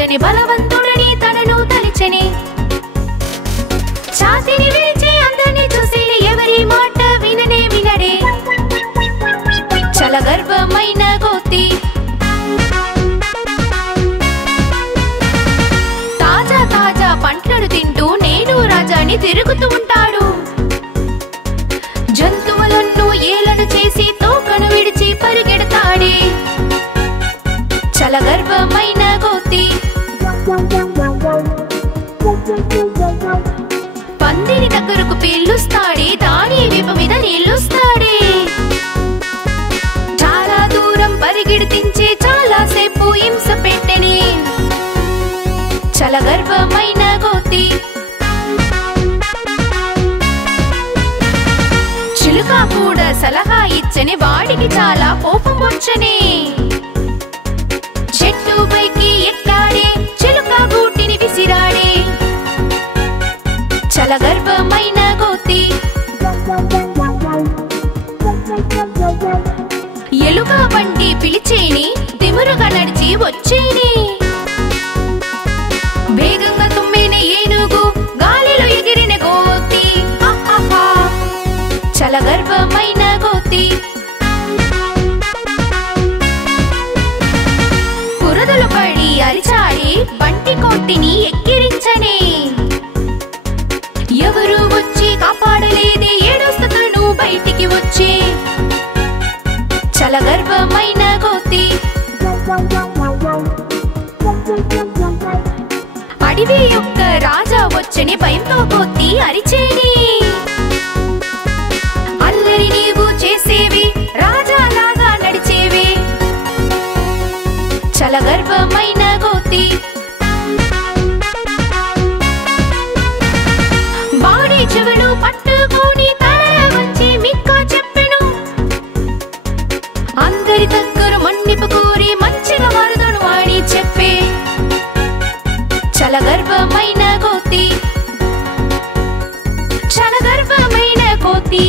వచ్చని బలవంతుడని తనను తలిచెని ఛాతిని విరిచి అందరిని చూసి ఎవరి మాట విననే వినడే చలగర్భమైన గోతి తాజా తాజా పంటలు తింటూ నేను రాజాని తిరుగుతూ ఉంటాడు జంతువులను ఏలను చేసి తోకను విడిచి పరిగెడతాడే చలగర్భమైన గోతి పందిరి దగ్గరకు పిలుస్తాడే దాని వీపు మీద నిలుస్తాడే చాలా దూరం పరిగెడితించే చాలా సేపు హింస పెట్టెని చలగర్భమైన గోతి చిలుక కూడా సలహా ఇచ్చని వాడికి చాలా కోపం వచ్చని చెట్టు పైకి ఎక్కాడే చిలుక గూటిని విసిరాడే చలగర్భమైన గోతి ఎలుక బండి పిలిచేని తిమురుగా నడిచి వచ్చేని వేగంగా తుమ్మిన ఏనుగు గాలిలో ఎగిరిన గోతి చలగర్భమైన గోతి పురదలు పడి అరిచాడి బంటి కోటిని ఎక్కిరించని ఎవరు వచ్చి కాపాడలేదే ఏడుస్తూ బయటికి వచ్చి చలగర్భమైన గోతి అడవి యొక్క రాజా వచ్చని భయంతో గోతి అరిచేని అల్లరి నీవు చేసేవి రాజాలాగా నడిచేవి చలగర్భమైన గోతి వాడి చెవులు పట్టుకొని తల వంచి మిక్క చెప్పెను అందరి దగ్గర మన్నిపు కోరి మంచిగా మారుదను వాడి చెప్పే చలగర్భమైన గోతి చలగర్భమైన గోతి